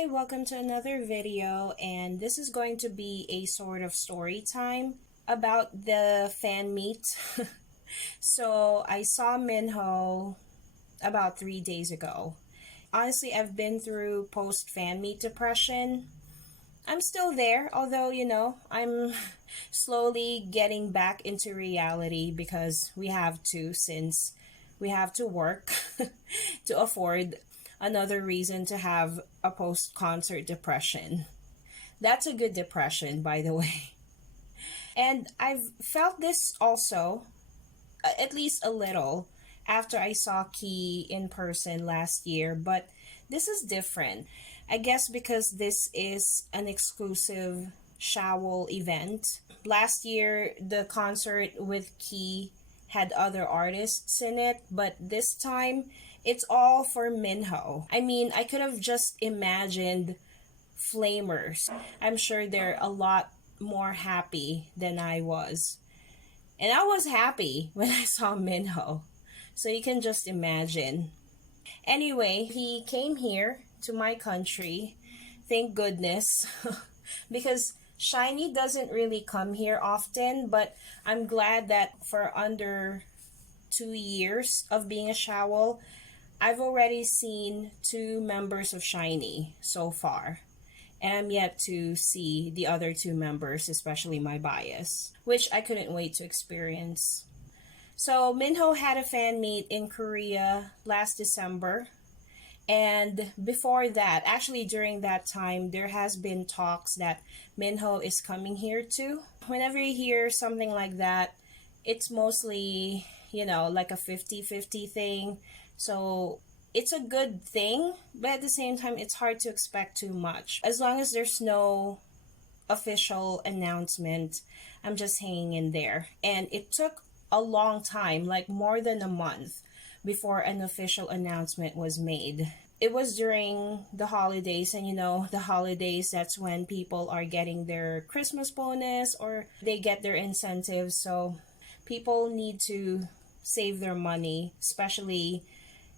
Hi, welcome to another video, and this is going to be a sort of story time about the fan meet. So I saw Minho about 3 days ago. Honestly, I've been through post fan meet depression. I'm still there, although I'm slowly getting back into reality because we have to, since we have to work to afford another reason to have a post-concert depression. That's a good depression, by the way. And I've felt this also, at least a little, after I saw Key in person last year, but this is different. I guess because this is an exclusive Shawols event. Last year, the concert with Key had other artists in it, but this time, it's all for Minho. I mean, I could have just imagined Flamers. I'm sure they're a lot more happy than I was. And I was happy when I saw Minho. So you can just imagine. Anyway, he came here to my country. Thank goodness. Because SHINee doesn't really come here often, but I'm glad that for under 2 years of being a Shawol, I've already seen 2 members of SHINee so far. And I'm yet to see the other 2 members, especially my bias, which I couldn't wait to experience. So Minho had a fan meet in Korea last December. And before that, actually during that time, there has been talks that Minho is coming here too. Whenever you hear something like that, it's mostly, like a 50-50 thing. So it's a good thing, but at the same time, it's hard to expect too much. As long as there's no official announcement, I'm just hanging in there. And it took a long time, like more than a month, before an official announcement was made. It was during the holidays, and the holidays, that's when people are getting their Christmas bonus or they get their incentives. So people need to save their money, especially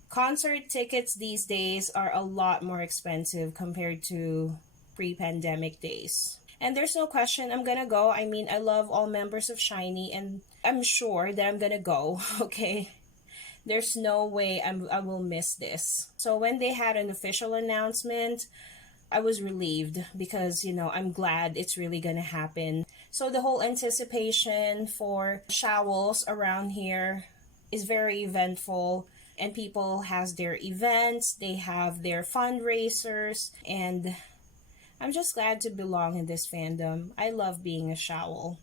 concert tickets these days are a lot more expensive compared to pre-pandemic days. And there's no question I'm gonna go. I mean, I love all members of SHINee and I'm sure that I'm gonna go, okay? There's no way I will miss this. So when they had an official announcement, I was relieved because, I'm glad it's really gonna happen. So the whole anticipation for Shawols around here is very eventful. And people has their events, they have their fundraisers, and I'm just glad to belong in this fandom. I love being a Shawol.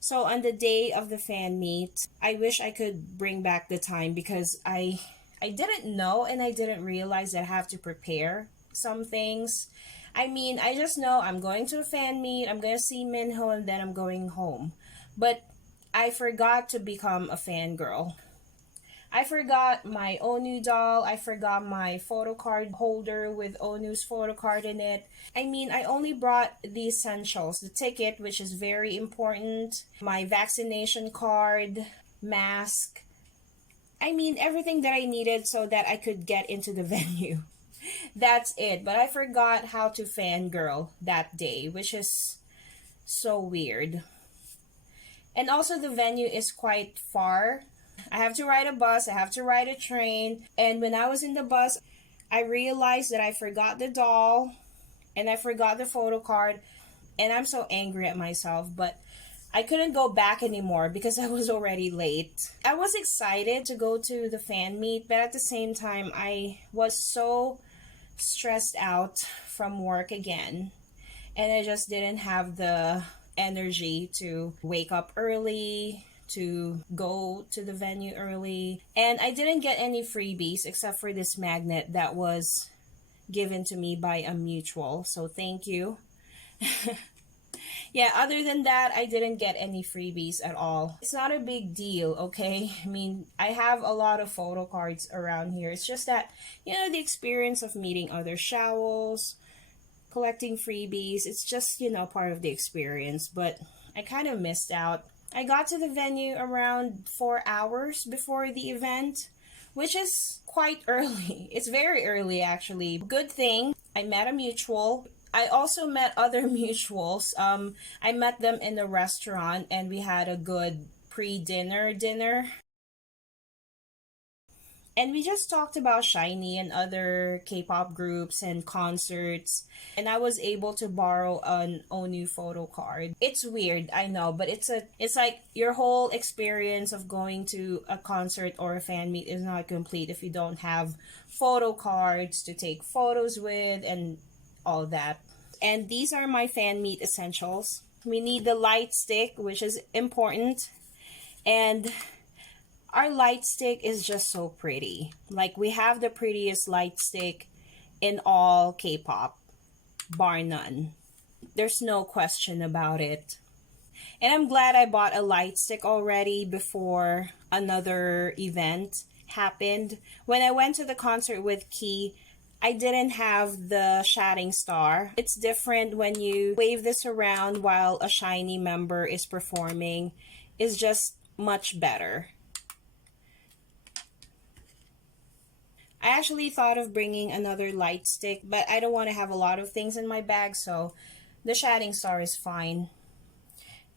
So on the day of the fan meet, I wish I could bring back the time because I didn't know and I didn't realize that I have to prepare some things. I mean, I just know I'm going to a fan meet, I'm going to see Minho, and then I'm going home. But I forgot to become a fangirl. I forgot my Onu doll. I forgot my photo card holder with Onu's photo card in it. I mean, I only brought the essentials. The ticket, which is very important. My vaccination card. Mask. I mean, everything that I needed so that I could get into the venue. That's it. But I forgot how to fangirl that day, which is so weird. And also the venue is quite far. I have to ride a bus, I have to ride a train, and when I was in the bus, I realized that I forgot the doll, and I forgot the photo card, and I'm so angry at myself, but I couldn't go back anymore because I was already late. I was excited to go to the fan meet, but at the same time, I was so stressed out from work again, and I just didn't have the energy to wake up early, to go to the venue early, and I didn't get any freebies except for this magnet that was given to me by a mutual, so thank you. Yeah, other than that, I didn't get any freebies at all. It's not a big deal, okay? I mean, I have a lot of photo cards around here. It's just that, the experience of meeting other Shawols, collecting freebies, it's just, part of the experience, but I kind of missed out. I got to the venue around 4 hours before the event, which is quite early. It's very early, actually. Good thing I met a mutual. I also met other mutuals. I met them in a restaurant and we had a good dinner. And we just talked about Shiny and other K-pop groups and concerts. And I was able to borrow an ONU photo card. It's weird, I know, but it's like your whole experience of going to a concert or a fan meet is not complete if you don't have photo cards to take photos with and all that. And these are my fan meet essentials. We need the light stick, which is important. And our light stick is just so pretty. Like, we have the prettiest light stick in all K-pop, bar none. There's no question about it. And I'm glad I bought a light stick already before another event happened. When I went to the concert with Key, I didn't have the shouting star. It's different when you wave this around while a Shiny member is performing. It's just much better. I actually thought of bringing another light stick, but I don't want to have a lot of things in my bag, so the shouting star is fine.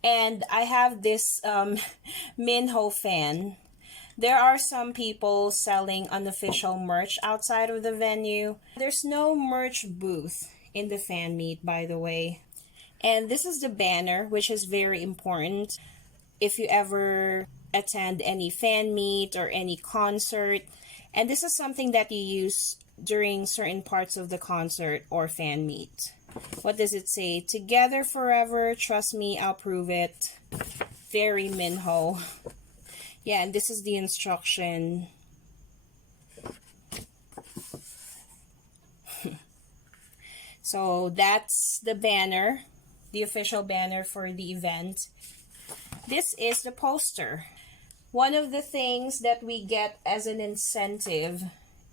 And I have this Minho fan. There are some people selling unofficial merch outside of the venue. There's no merch booth in the fan meet, by the way. And this is the banner, which is very important if you ever attend any fan meet or any concert. And this is something that you use during certain parts of the concert or fan meet. What does it say? Together forever, trust me, I'll prove it. Very Minho. Yeah, and this is the instruction. So that's the banner, the official banner for the event. This is the poster. One of the things that we get as an incentive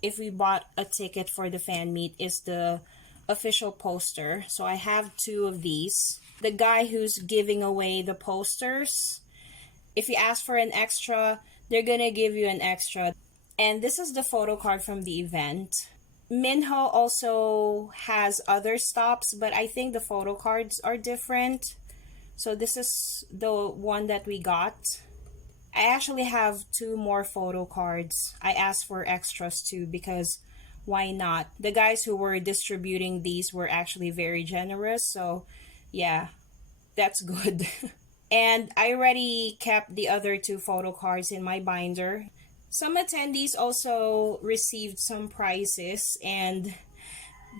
if we bought a ticket for the fan meet is the official poster. So I have 2 of these. The guy who's giving away the posters, if you ask for an extra, they're gonna give you an extra. And this is the photo card from the event. Minho also has other stops, but I think the photo cards are different. So this is the one that we got. I actually have 2 more photo cards. I asked for extras too because why not? The guys who were distributing these were actually very generous. So yeah, that's good. And I already kept the other 2 photo cards in my binder. Some attendees also received some prizes, and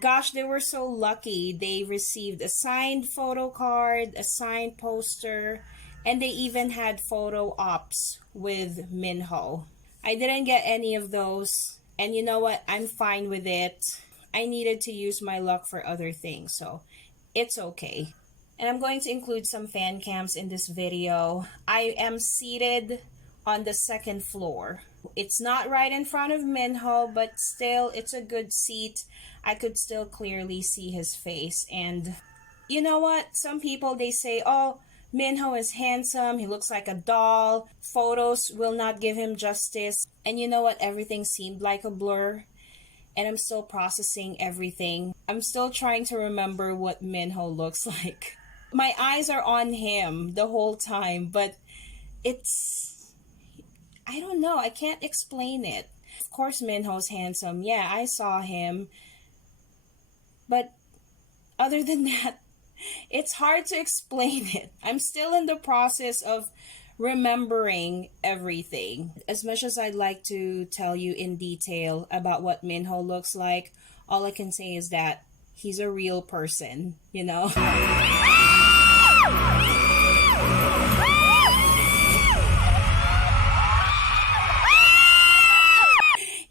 gosh, they were so lucky. They received a signed photo card, a signed poster, and they even had photo ops with Minho. I didn't get any of those, and you know what? I'm fine with it. I needed to use my luck for other things, so it's okay. And I'm going to include some fan cams in this video. I am seated on the 2nd floor. It's not right in front of Minho, but still, it's a good seat. I could still clearly see his face. And you know what? Some people, they say, oh, Minho is handsome, he looks like a doll, photos will not give him justice. And you know what? Everything seemed like a blur. And I'm still processing everything. I'm still trying to remember what Minho looks like. My eyes are on him the whole time, but I don't know, I can't explain it. Of course Minho's handsome, yeah, I saw him. But other than that, it's hard to explain it. I'm still in the process of remembering everything. As much as I'd like to tell you in detail about what Minho looks like, all I can say is that he's a real person, you know?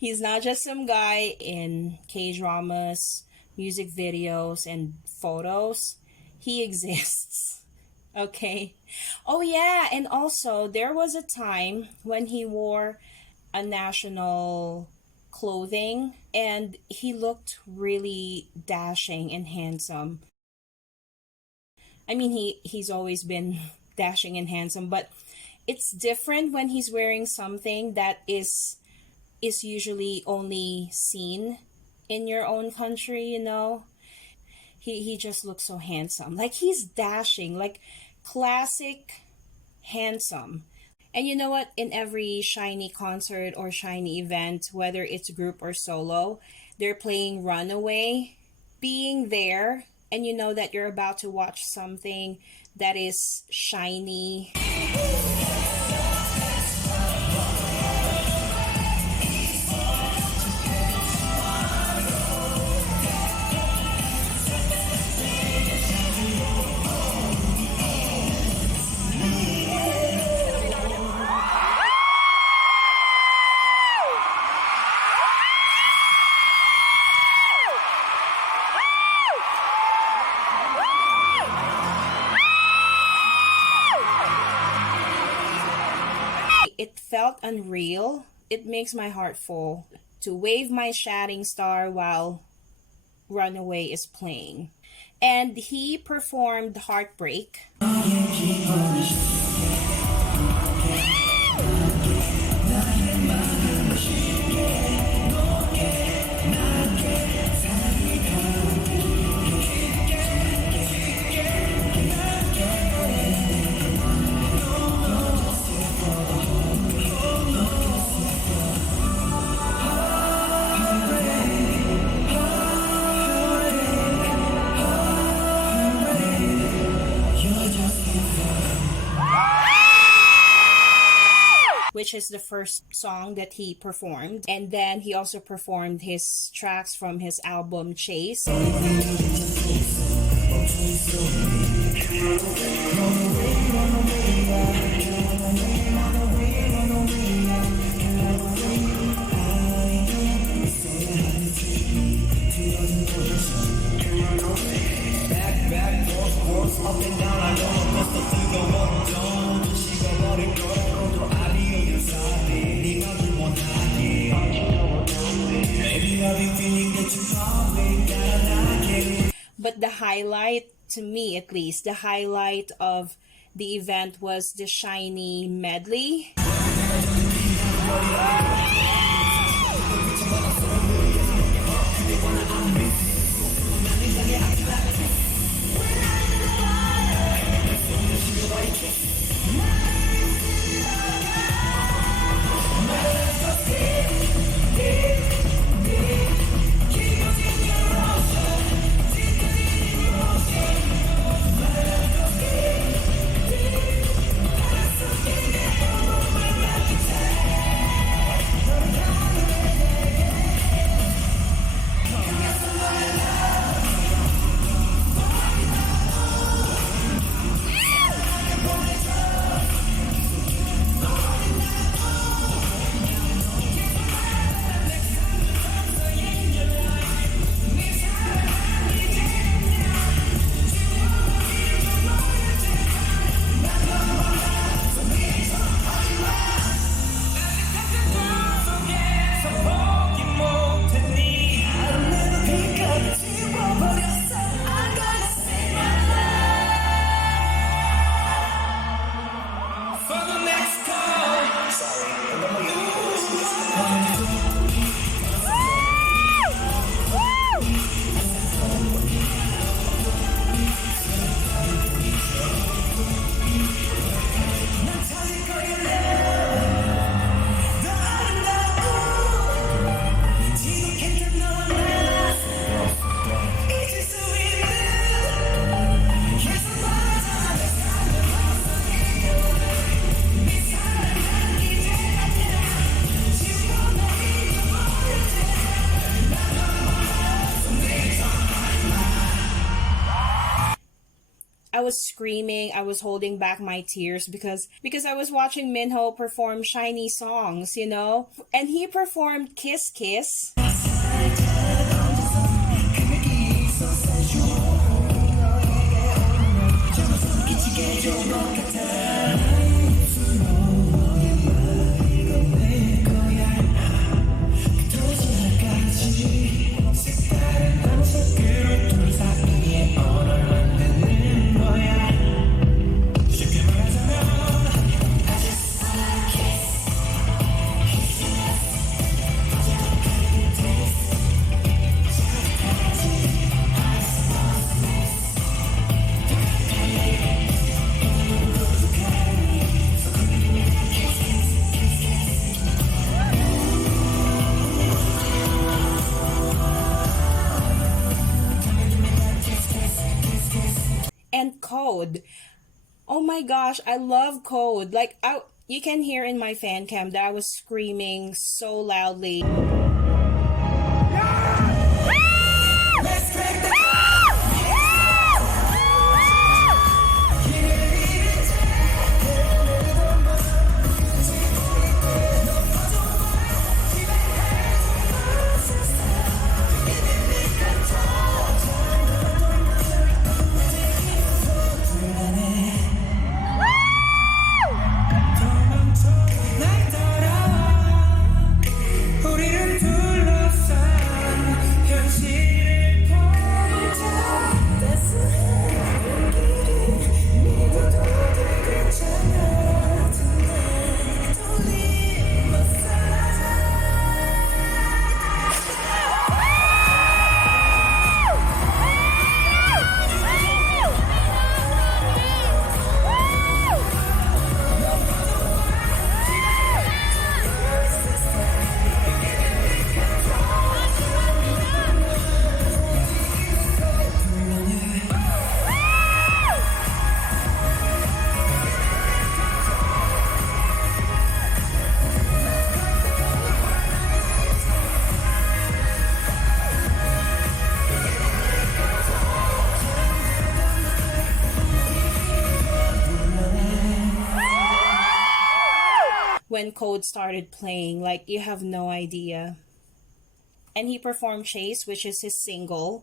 He's not just some guy in K-dramas, music videos, and photos. He exists. Okay. Oh yeah, and also there was a time when he wore a national clothing and he looked really dashing and handsome. I mean, he's always been dashing and handsome, but it's different when he's wearing something that is usually only seen in your own country, you know. He just looks so handsome. Like he's dashing, like classic handsome. And you know what? In every Shiny concert or Shiny event, whether it's group or solo, they're playing Runaway. Being there, and you know that you're about to watch something that is Shiny. It felt unreal. It makes my heart full to wave my shining star while Runaway is playing. And he performed Heartbreak. Which is the first song that he performed. And then he also performed his tracks from his album Chase. But the highlight, to me at least, the highlight of the event was the Shiny medley. I was screaming, I was holding back my tears because I was watching Minho perform Shiny songs, you know? And he performed Kiss Kiss. And Code. Oh my gosh, I love Code. Like, you can hear in my fan cam that I was screaming so loudly. When Code started playing, like, you have no idea. And he performed Chase, which is his single.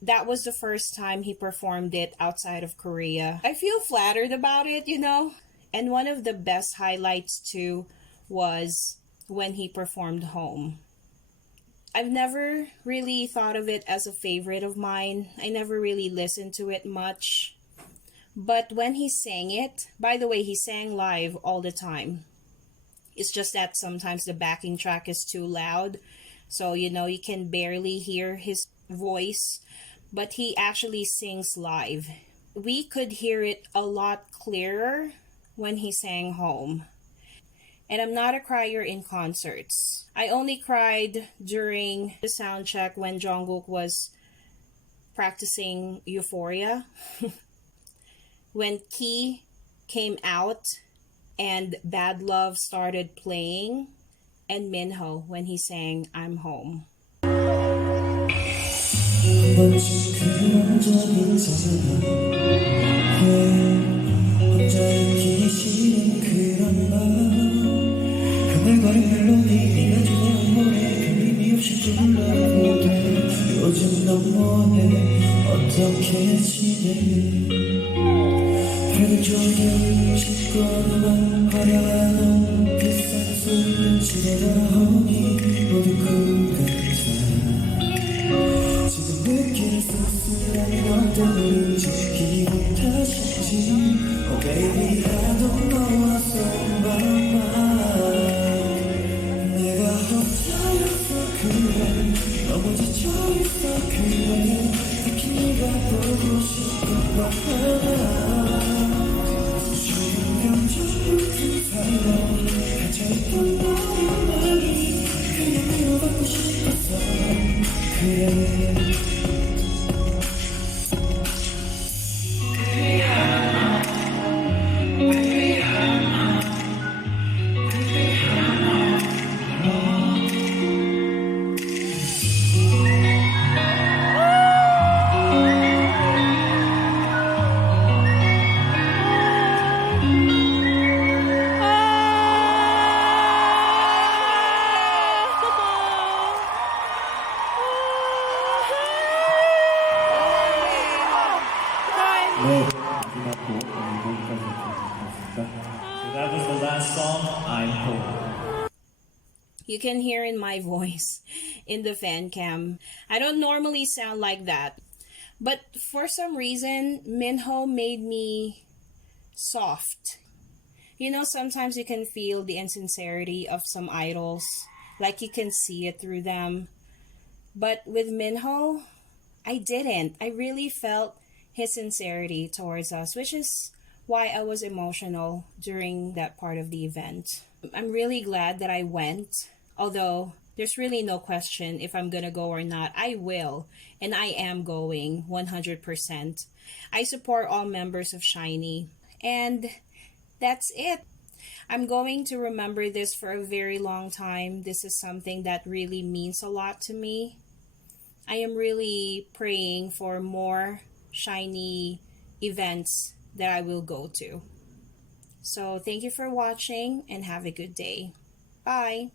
That was the first time he performed it outside of Korea. I feel flattered about it, you know? And one of the best highlights too was when he performed Home. I've never really thought of it as a favorite of mine. I never really listened to it much. But when he sang it, by the way, he sang live all the time. It's just that sometimes the backing track is too loud. So, you know, you can barely hear his voice. But he actually sings live. We could hear it a lot clearer when he sang Home. And I'm not a crier in concerts. I only cried during the sound check when Jungkook was practicing Euphoria. When Key came out and Bad Love started playing. And Minho when he sang I'm Home. last song, I'm Home. You can hear in my voice in the fan cam. I don't normally sound like that. But for some reason, Minho made me soft. You know, sometimes you can feel the insincerity of some idols, like you can see it through them. But with Minho, I didn't. I really felt his sincerity towards us, which is why I was emotional during that part of the event. I'm really glad that I went, although there's really no question if I'm gonna go or not. I will, and I am going 100%. I support all members of Shiny, and that's it. I'm going to remember this for a very long time. This is something that really means a lot to me. I am really praying for more Shiny events that I will go to. So thank you for watching and have a good day. Bye.